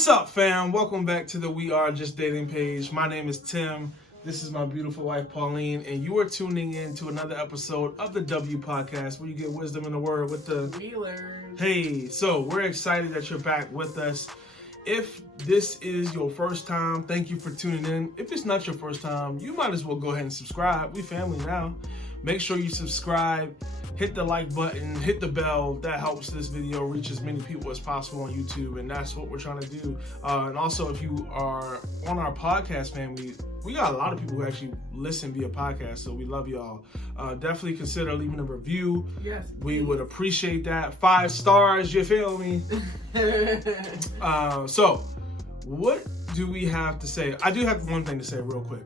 What's up, fam? Welcome back to the We Are Just Dating page. My name is Tim. This is my beautiful wife, Pauline, and you are tuning in to another episode of the W Podcast, where you get wisdom in the word with the Wheelers. Hey, so we're excited that you're back with us. If this is your first time, thank you for tuning in. If it's not your first time, you might as well go ahead and subscribe. We family now. Make sure you subscribe, hit the like button, hit the bell. That helps this video reach as many people as possible on YouTube, and that's what we're trying to do. And also, if you are on our podcast family, we got a lot of people who actually listen via podcast, so we love y'all. Definitely consider leaving a review. Yes. We would appreciate that. 5 stars, you feel me? So, what do we have to say? I do have one thing to say real quick.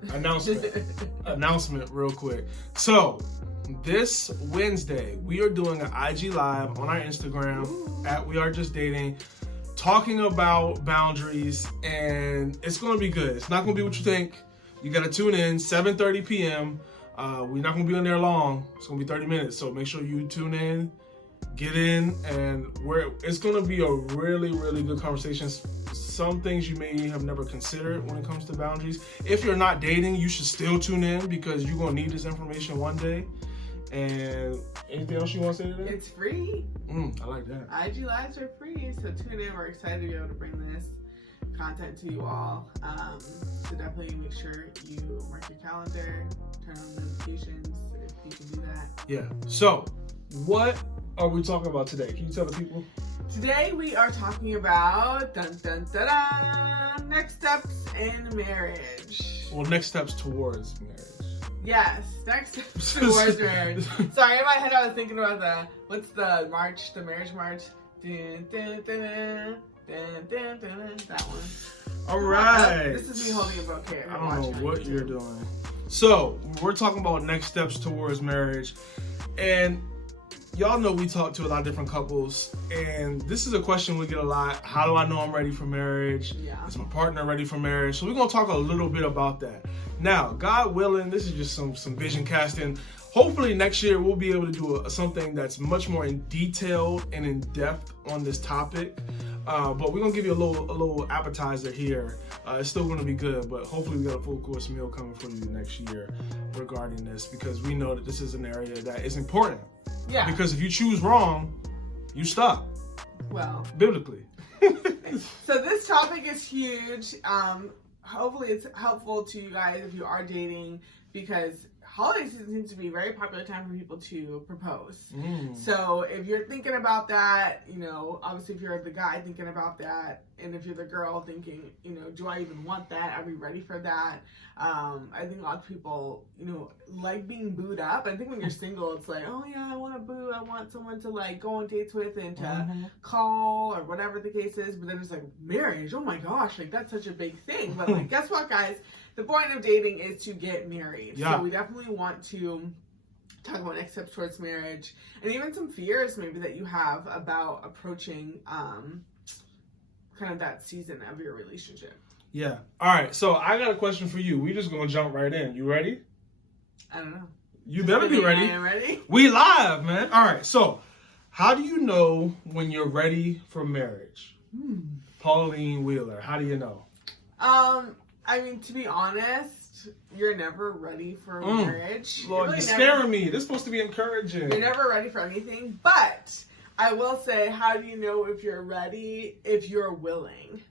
Announcement real quick. So, this Wednesday, we are doing an IG Live on our Instagram at We Are Just Dating, talking about boundaries, and it's going to be good. It's not going to be what you think. You got to tune in, 7:30 p.m. We're not going to be on there long. It's going to be 30 minutes, so make sure you tune in, get in, and it's going to be a really, really good conversation. Some things you may have never considered when it comes to boundaries. If you're not dating, you should still tune in because you're going to need this information one day. And anything else you want to say today? It's free. I like that. IG Lives are free, so tune in. We're excited to be able to bring this content to you all. So definitely make sure you mark your calendar, turn on notifications if you can do that. Yeah. So, what are we talking about today? Can you tell the people? Today we are talking about next steps in marriage. Well, next steps towards marriage. Yes, next steps towards marriage. Sorry, in my head I was thinking about the marriage march. Dun, dun, dun, dun, dun, dun, that one. All right. This is me holding a bouquet. I don't know what you're doing. So, we're talking about next steps towards marriage. And y'all know we talk to a lot of different couples, and this is a question we get a lot. How do I know I'm ready for marriage? Yeah. Is my partner ready for marriage? So we're going to talk a little bit about that. Now, God willing, this is just some vision casting. Hopefully next year we'll be able to do something that's much more in detail and in depth on this topic. But we're going to give you a little appetizer here. It's still going to be good, but hopefully we got a full course meal coming for you next year regarding this, because we know that this is an area that is important. Yeah. Because if you choose wrong, you stop. Well. Biblically. So this topic is huge. Hopefully it's helpful to you guys if you are dating, because holiday season seems to be a very popular time for people to propose. So if you're thinking about that, obviously if you're the guy thinking about that, and if you're the girl thinking, do I even want that? Are we ready for that? I think a lot of people, like being booed up. I think when you're single, it's like, oh yeah, I want to boo. I want someone to like go on dates with and to call or whatever the case is. But then it's like marriage. Oh my gosh, like that's such a big thing. But like, guess what, guys? The point of dating is to get married. Yeah. So we definitely want to talk about next steps towards marriage, and even some fears maybe that you have about approaching kind of that season of your relationship. Yeah. All right. So I got a question for you. We're just going to jump right in. You ready? I don't know. You better be ready. I am ready. We live, man. All right. So how do you know when you're ready for marriage? Pauline Wheeler, how do you know? I mean, to be honest, you're never ready for marriage. Lord, you're scaring me. This is supposed to be encouraging. You're never ready for anything, but I will say, how do you know if you're ready? If you're willing.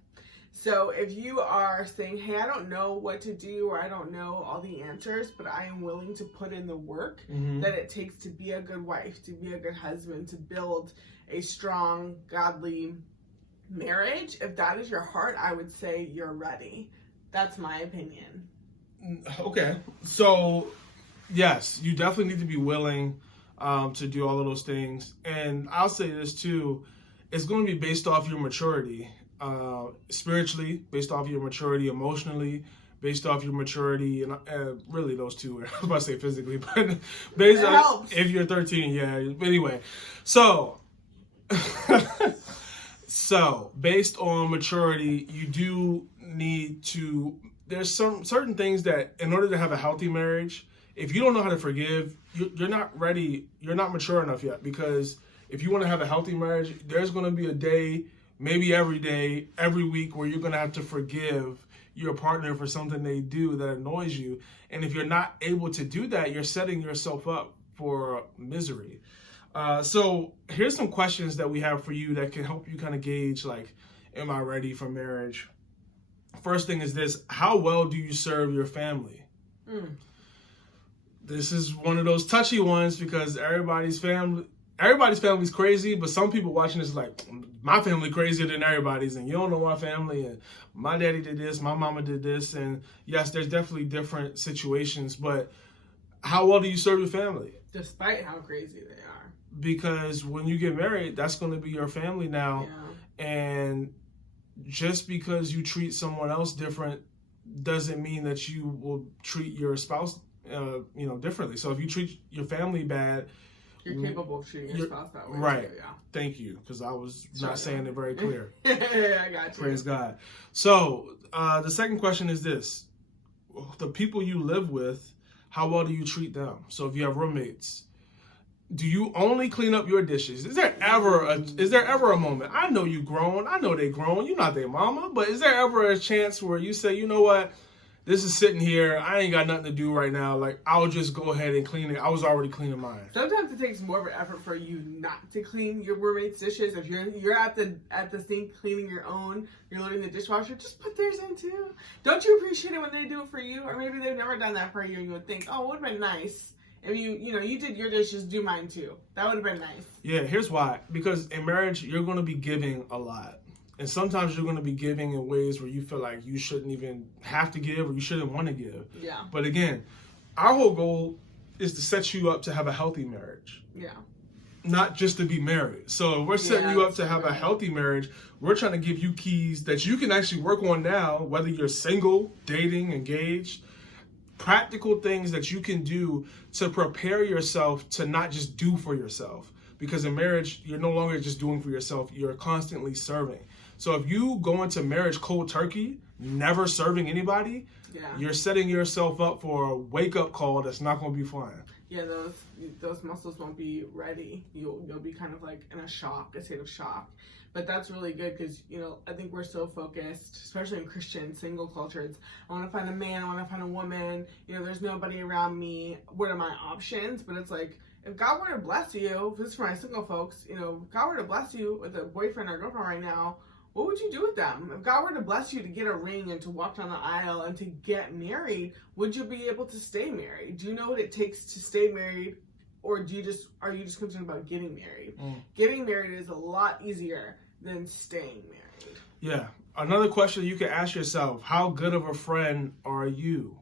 So if you are saying, hey, I don't know what to do, or I don't know all the answers, but I am willing to put in the work that it takes to be a good wife, to be a good husband, to build a strong, godly marriage, if that is your heart, I would say you're ready. That's my opinion. Okay. So, yes, you definitely need to be willing to do all of those things. And I'll say this too, it's going to be based off your maturity, spiritually, based off your maturity emotionally, based off your maturity, and really those two. I was about to say physically, but based on if you're 13, yeah. Anyway, so based on maturity, you do need to. There's some certain things that, in order to have a healthy marriage, if you don't know how to forgive, you're not ready. You're not mature enough yet, because if you want to have a healthy marriage, there's going to be a day maybe every day, every week, where you're going to have to forgive your partner for something they do that annoys you. And if you're not able to do that, you're setting yourself up for misery. So here's some questions that we have for you that can help you kind of gauge, like, am I ready for marriage? First thing is this: how well do you serve your family? This is one of those touchy ones because everybody's family's crazy, but some people watching this like, my family crazier than everybody's, and you don't know my family, and my daddy did this, my mama did this, and yes, there's definitely different situations, but how well do you serve your family? Despite how crazy they are. Because when you get married, that's going to be your family now, and just because you treat someone else different doesn't mean that you will treat your spouse differently. So if you treat your family bad, you're capable of treating your spouse that way. Right. Too, yeah. Thank you, because I was not saying it very clear. I got you. Praise God. So the second question is this: the people you live with, how well do you treat them? So if you have roommates, do you only clean up your dishes? Is there ever a moment? I know you grown. I know they grown. You're not their mama. But is there ever a chance where you say, you know what? This is sitting here. I ain't got nothing to do right now. Like, I'll just go ahead and clean it. I was already cleaning mine. Sometimes it takes more of an effort for you not to clean your roommate's dishes. If you're at the sink cleaning your own, you're loading the dishwasher, just put theirs in too. Don't you appreciate it when they do it for you? Or maybe they've never done that for you, and you would think, oh, it would have been nice if you did your dishes, do mine too. That would have been nice. Yeah, here's why. Because in marriage, you're going to be giving a lot. And sometimes you're going to be giving in ways where you feel like you shouldn't even have to give or you shouldn't want to give. Yeah. But again, our whole goal is to set you up to have a healthy marriage. Yeah. Not just to be married. So if we're setting you up to have a healthy marriage, we're trying to give you keys that you can actually work on now, whether you're single, dating, engaged. Practical things that you can do to prepare yourself to not just do for yourself. Because in marriage, you're no longer just doing for yourself, you're constantly serving. So if you go into marriage cold turkey, never serving anybody, you're setting yourself up for a wake-up call that's not going to be fun. Yeah, those muscles won't be ready. You'll be kind of like in a state of shock. But that's really good because, I think we're so focused, especially in Christian single cultures. I want to find a man, I want to find a woman, there's nobody around me. What are my options? But it's like, if God were to bless you, this is for my single folks, if God were to bless you with a boyfriend or girlfriend right now, what would you do with them? If God were to bless you to get a ring and to walk down the aisle and to get married, would you be able to stay married? Do you know what it takes to stay married? Or are you just concerned about getting married? Getting married is a lot easier than staying married. Yeah. Another question you can ask yourself, how good of a friend are you?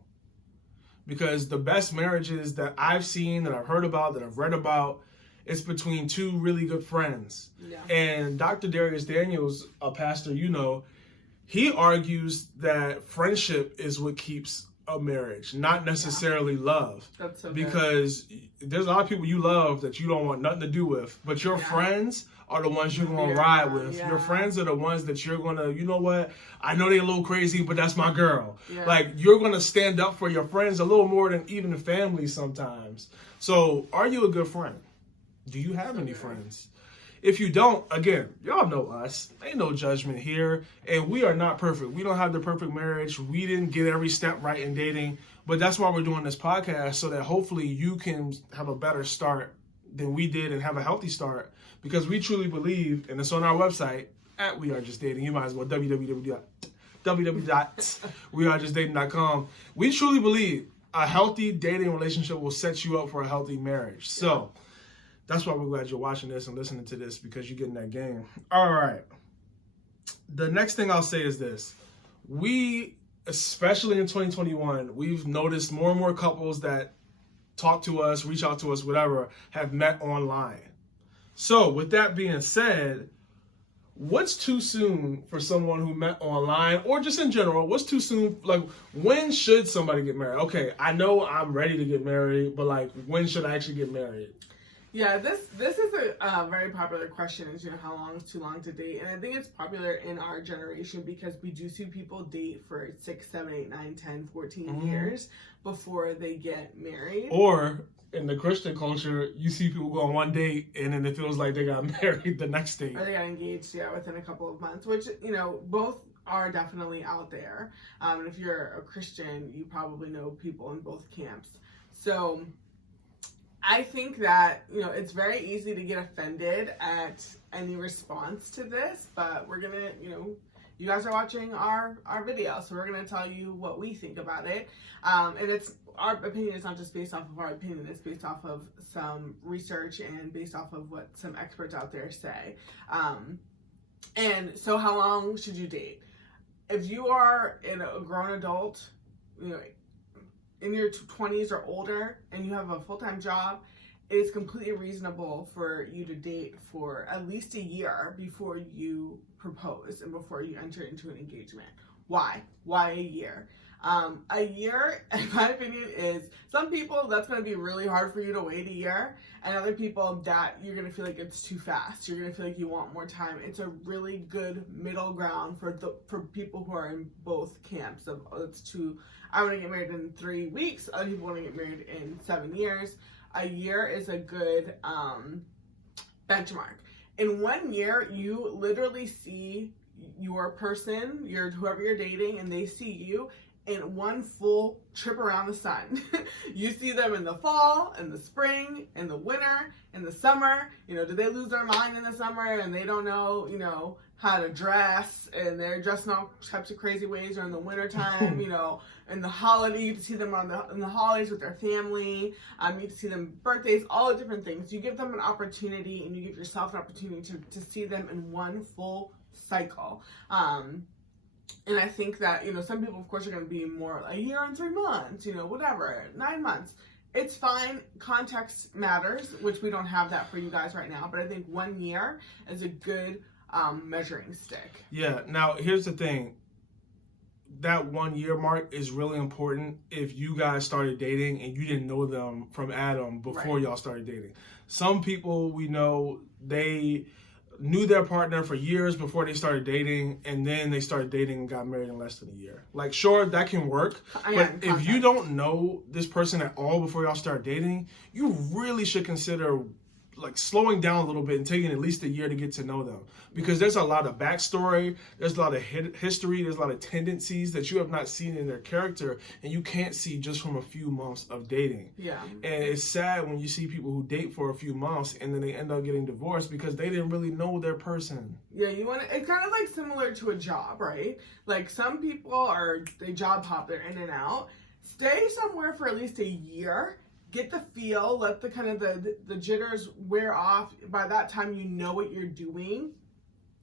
Because the best marriages that I've seen, that I've heard about, that I've read about, it's between two really good friends. Yeah. And Dr. Darius Daniels, a pastor he argues that friendship is what keeps a marriage, not necessarily love. That's so because there's a lot of people you love that you don't want nothing to do with, but your friends are the ones you're going to ride with. Your friends are the ones that you're going to, you know what, I know they're a little crazy, but that's my girl. Yeah. Like, you're going to stand up for your friends a little more than even the family sometimes. So, are you a good friend? Do you have any friends? If you don't, again, y'all know us. Ain't no judgment here. And we are not perfect. We don't have the perfect marriage. We didn't get every step right in dating. But that's why we're doing this podcast, so that hopefully you can have a better start than we did and have a healthy start. Because we truly believe, and it's on our website, at We Are Just Dating. You might as well www.wearejustdating.com. We truly believe a healthy dating relationship will set you up for a healthy marriage. So that's why we're glad you're watching this and listening to this, because you're getting that game. All right. The next thing I'll say is this. We, especially in 2021, we've noticed more and more couples that talk to us, reach out to us, whatever, have met online. So with that being said, what's too soon for someone who met online, or just in general, what's too soon? Like, when should somebody get married? Okay, I know I'm ready to get married, but like, when should I actually get married? Yeah, this is a very popular question, is, how long is too long to date? And I think it's popular in our generation because we do see people date for 6, 7, 8, 9, 10, 14 years before they get married. Or in the Christian culture, you see people go on one date and then it feels like they got married the next date. Or they got engaged, within a couple of months, which, both are definitely out there. And if you're a Christian, you probably know people in both camps. So I think that, it's very easy to get offended at any response to this, but we're going to, you guys are watching our video, so we're going to tell you what we think about it. And it's our opinion is not just based off of our opinion, it's based off of some research and based off of what some experts out there say. And so how long should you date? If you are a grown adult, in your 20s or older, and you have a full-time job, it is completely reasonable for you to date for at least a year before you propose and before you enter into an engagement. Why? Why a year? A year, in my opinion, is some people that's going to be really hard for you to wait a year, and other people that you're going to feel like it's too fast. You're going to feel like you want more time. It's a really good middle ground for people who are in both camps. I want to get married in 3 weeks. Other people want to get married in 7 years. A year is a good benchmark. In 1 year, you literally see your person, whoever you're dating, and they see you in one full trip around the sun. You see them in the fall, in the spring, in the winter, in the summer. Do they lose their mind in the summer and they don't know, how to dress, and they're dressed in all types of crazy ways, or in the wintertime, in the holiday, you get to see them in the holidays with their family, you get to see them birthdays, all the different things. You give them an opportunity, and you give yourself an opportunity to see them in one full cycle. And I think that, some people, of course, are going to be more a year and 3 months, whatever, 9 months. It's fine. Context matters, which we don't have that for you guys right now. But I think 1 year is a good measuring stick. Yeah. Now, here's the thing. That 1 year mark is really important if you guys started dating and you didn't know them from Adam before y'all started dating. Some people we know, they knew their partner for years before they started dating, and then they started dating and got married in less than a year. Like, sure, that can work, but if you don't know this person at all before y'all start dating, you really should consider slowing down a little bit and taking at least a year to get to know them, because there's a lot of backstory, there's a lot of history, there's a lot of tendencies that you have not seen in their character, and you can't see just from a few months of dating. Yeah. And it's sad when you see people who date for a few months and then they end up getting divorced because they didn't really know their person. Yeah, it's kind of similar to a job, right? Some people they job hop, they're in and out. Stay somewhere for at least a year. Get the feel, let the jitters wear off. By that time, you know what you're doing.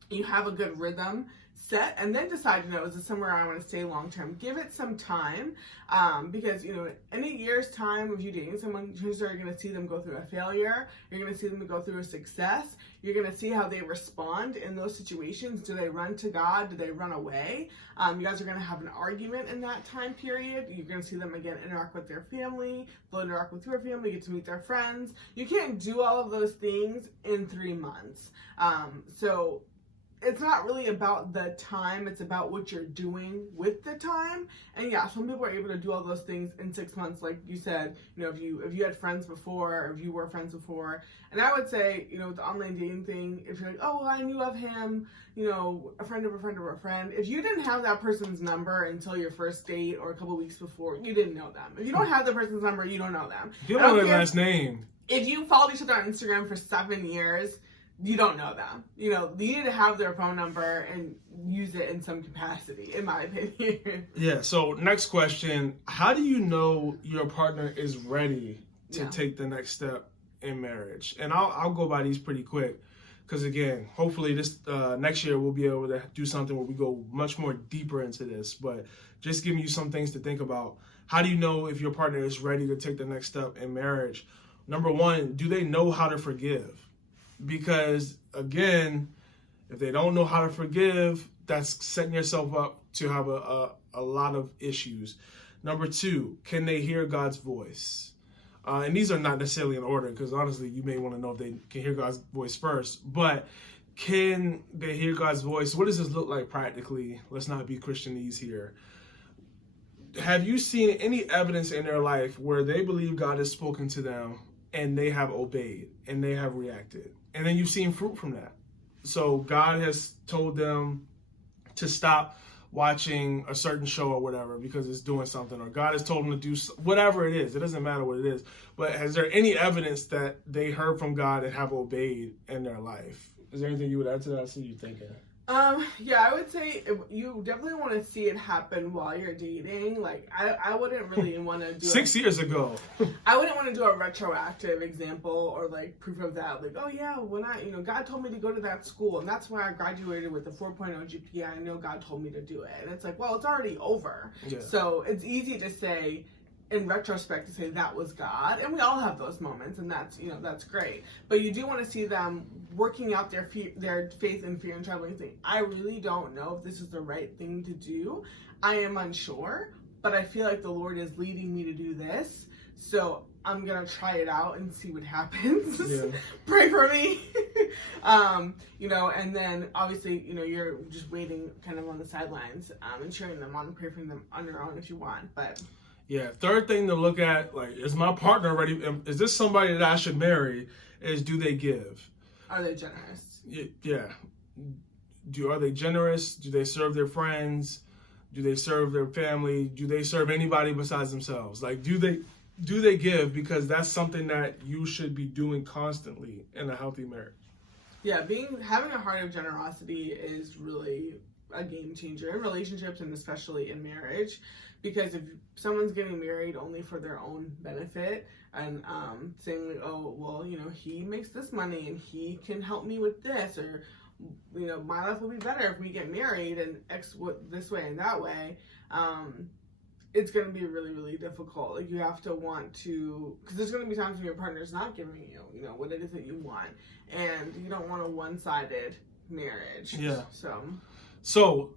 You have a good rhythm set, and then decide, is this somewhere I want to stay long term? Give it some time, because, in a year's time of you dating someone, you're going to see them go through a failure. You're going to see them go through a success. You're going to see how they respond in those situations. Do they run to God? Do they run away? You guys are going to have an argument in that time period. You're going to see them again interact with their family. They'll interact with your family. You get to meet their friends. You can't do all of those things in 3 months. So it's not really about the time, it's about what you're doing with the time. And yeah, some people are able to do all those things in 6 months, like you said, if you had friends before, or if you were friends before. And I would say, with the online dating thing, if you're like, oh, well, I knew of him, a friend of a friend of a friend. If you didn't have that person's number until your first date or a couple weeks before, you didn't know them. If you don't have the person's number, you don't know them. You don't know their last name. If you followed each other on Instagram for 7 years, you don't know them. You need to have their phone number and use it in some capacity, in my opinion. Yeah, so next question. How do you know your partner is ready to take the next step in marriage? And I'll go by these pretty quick, because again, hopefully this next year we'll be able to do something where we go much more deeper into this, but just giving you some things to think about. How do you know if your partner is ready to take the next step in marriage? Number one, do they know how to forgive? Because again, if they don't know how to forgive, that's setting yourself up to have a lot of issues. Number two, can they hear God's voice? And these are not necessarily in order, because honestly, you may want to know if they can hear God's voice first. But can they hear God's voice? What does this look like practically? Let's not be Christianese here. Have you seen any evidence in their life where they believe God has spoken to them and they have obeyed and they have reacted? And then you've seen fruit from that. So God has told them to stop watching a certain show or whatever because it's doing something, or God has told them to do whatever it is. It doesn't matter what it is. But is there any evidence that they heard from God and have obeyed in their life? Is there anything you would add to that? I see you thinking. Yeah, I would say you definitely want to see it happen while you're dating. Like, I wouldn't really want to do 6 years ago. I wouldn't want to do a retroactive example or like proof of that. Like, oh yeah, when God told me to go to that school and that's why I graduated with a 4.0 GPA. I know God told me to do it. And it's like, well, it's already over. Yeah. So it's easy to say, in retrospect, to say that was God, and we all have those moments, and that's great. But you do want to see them working out their faith and fear and trembling, and think, I really don't know if this is the right thing to do. I am unsure, but I feel like the Lord is leading me to do this, so I'm gonna try it out and see what happens. Yeah. Pray for me. And then obviously, you're just waiting kind of on the sidelines, and cheering them on and praying for them on your own if you want, but. Yeah, third thing to look at, like, is my partner ready? Is this somebody that I should marry? Is, do they give? Are they generous? Yeah. Are they generous? Do they serve their friends? Do they serve their family? Do they serve anybody besides themselves? Like, do they give? Because that's something that you should be doing constantly in a healthy marriage. Yeah, having a heart of generosity is really a game changer in relationships, and especially in marriage, because if someone's getting married only for their own benefit and saying like, oh well, he makes this money and he can help me with this, or my life will be better if we get married and this way and that way, it's going to be really, really difficult. Like, you have to want to, because there's going to be times when your partner's not giving you what it is that you want, and you don't want a one-sided marriage. Yeah. So,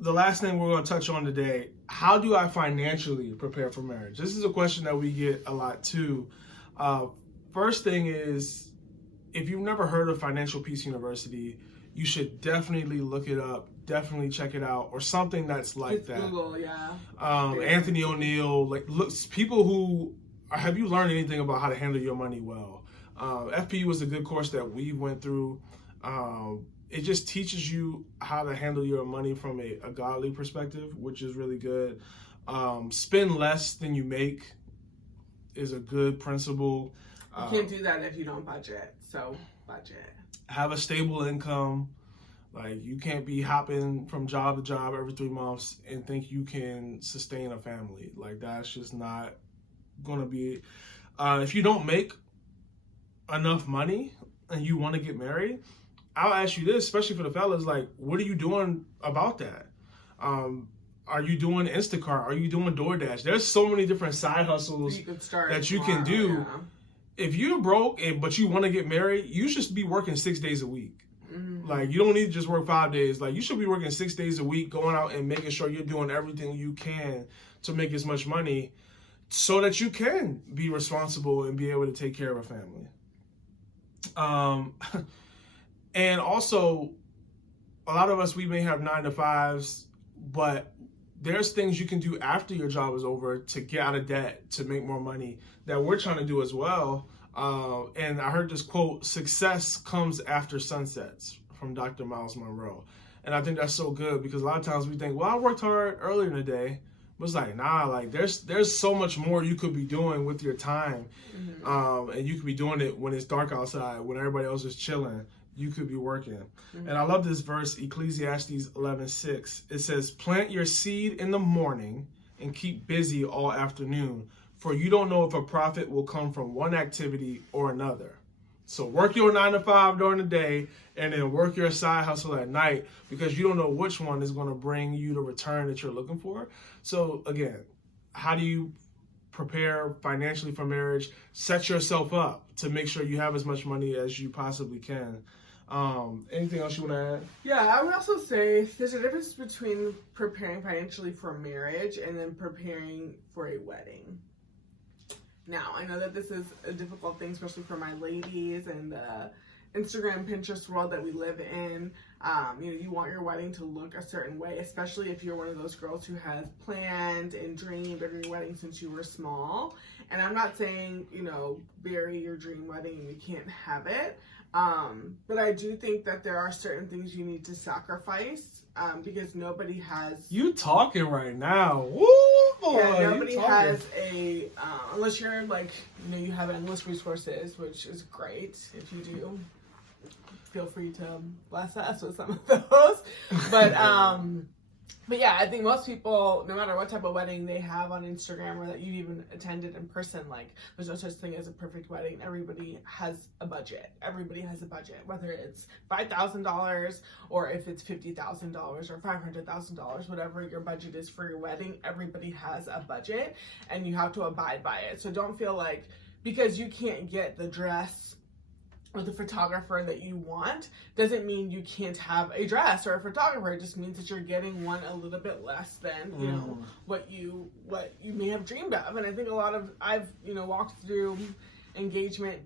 the last thing we're going to touch on today, how do I financially prepare for marriage? This is a question that we get a lot too. First thing is, if you've never heard of Financial Peace University, you should definitely look it up, definitely check it out, or something that's like that. Google, yeah. Anthony O'Neill, people who, have you learned anything about how to handle your money well? FPU was a good course that we went through. It just teaches you how to handle your money from a godly perspective, which is really good. Spend less than you make is a good principle. You can't do that if you don't budget. So budget. Have a stable income. Like, you can't be hopping from job to job every 3 months and think you can sustain a family. Like, that's just not going to be. If you don't make enough money and you want to get married, I'll ask you this, especially for the fellas, like, what are you doing about that? Are you doing Instacart? Are you doing DoorDash? There's so many different side hustles that you can do. Yeah. If you're broke but you want to get married, you should be working 6 days a week. Mm-hmm. Like, you don't need to just work 5 days. Like, you should be working 6 days a week, going out and making sure you're doing everything you can to make as much money so that you can be responsible and be able to take care of a family. And also, a lot of us, we may have 9 to 5s, but there's things you can do after your job is over to get out of debt, to make more money, that we're trying to do as well. And I heard this quote, "Success comes after sunsets," from Dr. Miles Monroe. And I think that's so good, because a lot of times we think, well, I worked hard earlier in the day. But it's like, nah, like there's so much more you could be doing with your time. Mm-hmm. And you could be doing it when it's dark outside, when everybody else is chilling. You could be working. Mm-hmm. And I love this verse, Ecclesiastes 11:6. It says, "Plant your seed in the morning and keep busy all afternoon, for you don't know if a profit will come from one activity or another." So work your 9 to 5 during the day, and then work your side hustle at night, because you don't know which one is going to bring you the return that you're looking for. So again, how do you prepare financially for marriage? Set yourself up to make sure you have as much money as you possibly can. Anything else you want to add? Yeah, I would also say there's a difference between preparing financially for marriage and then preparing for a wedding. Now, I know that this is a difficult thing, especially for my ladies and the Instagram, Pinterest world that we live in. You want your wedding to look a certain way, especially if you're one of those girls who has planned and dreamed of your wedding since you were small. And I'm not saying, bury your dream wedding and you can't have it. But I do think that there are certain things you need to sacrifice because nobody has... You talking right now. Woo, boy. Yeah, nobody has unless you're like, you have endless resources, which is great if you do. Feel free to bless us with some of those. But yeah, I think most people, no matter what type of wedding they have on Instagram or that you even attended in person, like there's no such thing as a perfect wedding. Everybody has a budget. Everybody has a budget, whether it's $5,000 or if it's $50,000 or $500,000, whatever your budget is for your wedding, everybody has a budget and you have to abide by it. So don't feel like because you can't get the dress or the photographer that you want doesn't mean you can't have a dress or a photographer. It just means that you're getting one a little bit less than what you may have dreamed of. And I think I've walked through engagement,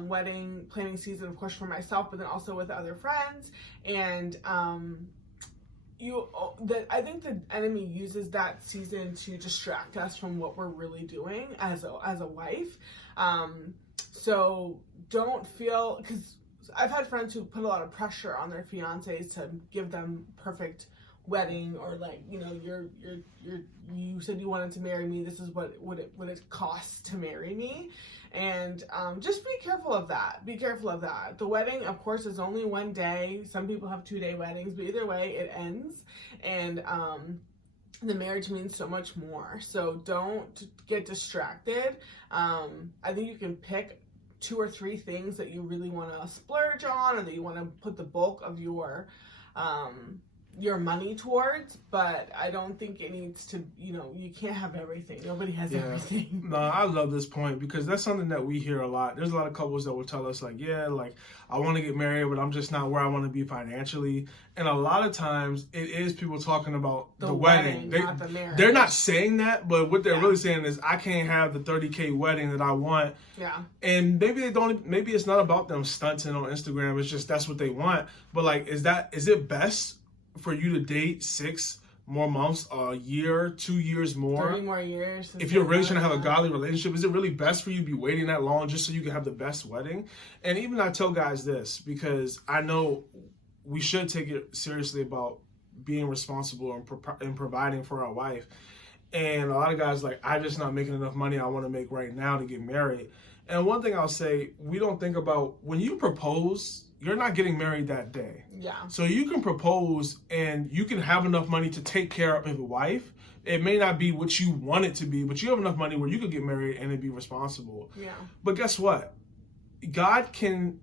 wedding planning season, of course, for myself, but then also with other friends. And I think the enemy uses that season to distract us from what we're really doing as a wife. So don't feel, because I've had friends who put a lot of pressure on their fiancés to give them perfect wedding, or like, you said you wanted to marry me. This is what it costs to marry me. And just be careful of that. Be careful of that. The wedding, of course, is only one day. Some people have 2-day weddings, but either way, it ends. And the marriage means so much more. So don't get distracted. I think you can pick 2 or 3 things that you really want to splurge on, or that you want to put the bulk of your money towards, but I don't think it needs to, you can't have everything. Nobody has everything. No, I love this point because that's something that we hear a lot. There's a lot of couples that will tell us like, I want to get married, but I'm just not where I want to be financially. And a lot of times it is people talking about the wedding. Not the marriage. They're not saying that, but what they're really saying is I can't have the $30K wedding that I want. Yeah. And maybe it's not about them stunting on Instagram. It's just that's what they want. But like, is it best for you to date 6 more months, a year, 2 years more? 3 more years. If you're really trying to have a godly relationship, is it really best for you to be waiting that long just so you can have the best wedding? And even I tell guys this, because I know we should take it seriously about being responsible and providing for our wife. And a lot of guys like, I'm just not making enough money I want to make right now to get married. And one thing I'll say, we don't think about, when you propose, you're not getting married that day. Yeah. So you can propose and you can have enough money to take care of your wife. It may not be what you want it to be, but you have enough money where you could get married and be responsible. Yeah. But guess what? God can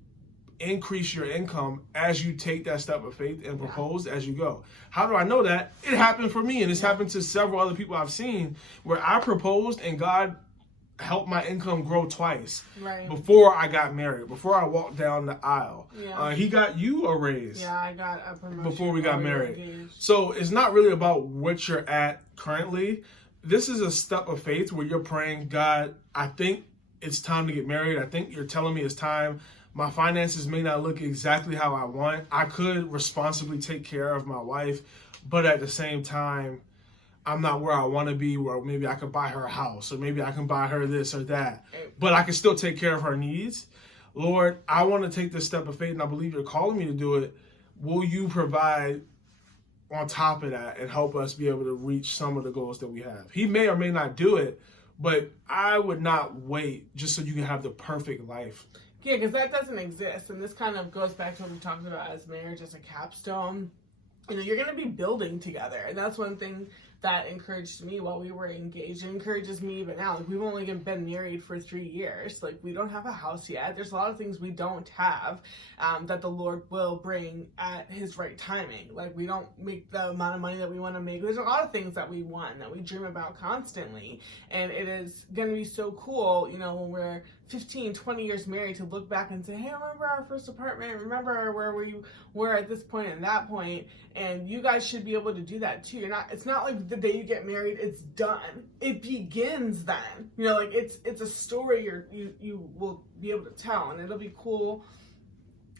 increase your income as you take that step of faith and propose as you go. How do I know that? It happened for me, and it's happened to several other people I've seen where I proposed and God helped my income grow twice before I got married, before I walked down the aisle. Yeah. He got you a raise. Yeah, I got a promotion before we got married. So it's not really about what you're at currently. This is a step of faith where you're praying, God, I think it's time to get married. I think you're telling me it's time. My finances may not look exactly how I want. I could responsibly take care of my wife, but at the same time, I'm not where I want to be, where maybe I could buy her a house, or maybe I can buy her this or that, but I can still take care of her needs. Lord, I want to take this step of faith, and I believe you're calling me to do it. Will you provide on top of that and help us be able to reach some of the goals that we have? He may or may not do it, but I would not wait just so you can have the perfect life. Yeah, because that doesn't exist. And this kind of goes back to what we talked about as marriage as a capstone. You're going to be building together. And that's one thing that encouraged me while we were engaged. It encourages me even now. Like, we've only been married for 3 years. Like, we don't have a house yet. There's a lot of things we don't have that the Lord will bring at his right timing. Like, we don't make the amount of money that we want to make. There's a lot of things that we want, that we dream about constantly. And it is going to be so cool, when we're 15, 20 years married, to look back and say, hey, remember our first apartment? Remember where we were at this point and that point? And you guys should be able to do that too. It's not like the day you get married, it's done. It begins then. You know, like it's a story you will be able to tell, and it'll be cool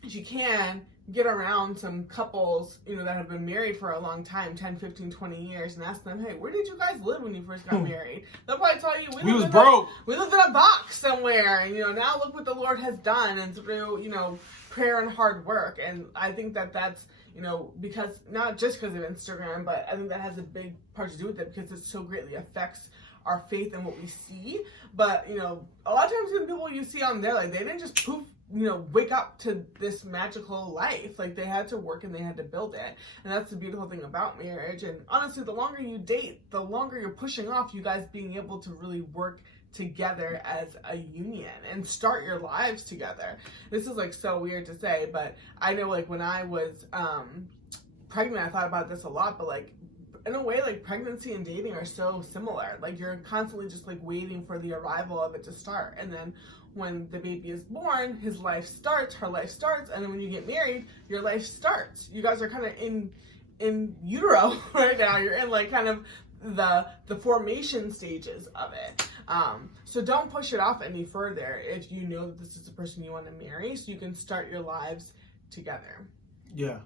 if you can get around some couples, you know, that have been married for a long time, 10, 15, 20 years, and ask them, hey, where did you guys live when you first got married? They'll probably tell you, we lived in a box somewhere, and, you know, now look what the Lord has done, and through, you know, prayer and hard work. And I think that that's, you know, because, not just because of Instagram, but I think that has a big part to do with it, because it so greatly affects our faith and what we see. But, you know, a lot of times when people you see on there, like, they didn't just poof, you know, wake up to this magical life. Like, they had to work and they had to build it. And that's the beautiful thing about marriage. And honestly, the longer you date, the longer you're pushing off you guys being able to really work together as a union and start your lives together. This is like so weird to say, but I know, like, when I was pregnant, I thought about this a lot, but like, in a way, like, pregnancy and dating are so similar. Like, you're constantly just like waiting for the arrival of it to start, and then when the baby is born, his life starts, her life starts, and then when you get married, your life starts. You guys are kind of in utero right now. You're in like kind of the formation stages of it. So don't push it off any further if you know that this is the person you want to marry, so you can start your lives together. Yeah.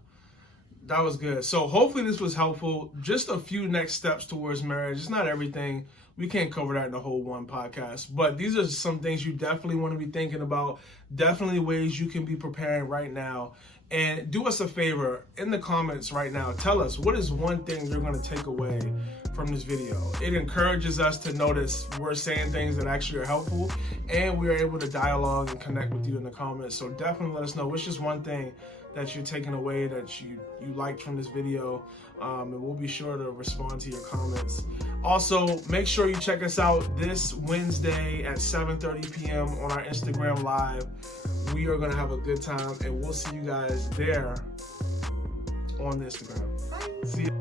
That was good. So hopefully this was helpful. Just a few next steps towards marriage. It's not everything. We can't cover that in the whole one podcast. But these are some things you definitely want to be thinking about. Definitely ways you can be preparing right now. And do us a favor, in the comments right now, tell us, what is one thing you're going to take away from this video? It encourages us to notice we're saying things that actually are helpful, and we're able to dialogue and connect with you in the comments. So definitely let us know what's just one thing that you're taking away that you liked from this video, and we'll be sure to respond to your comments. Also, make sure you check us out this Wednesday at 7:30 p.m. on our Instagram Live. We are going to have a good time, and we'll see you guys there on Instagram. Bye. See you.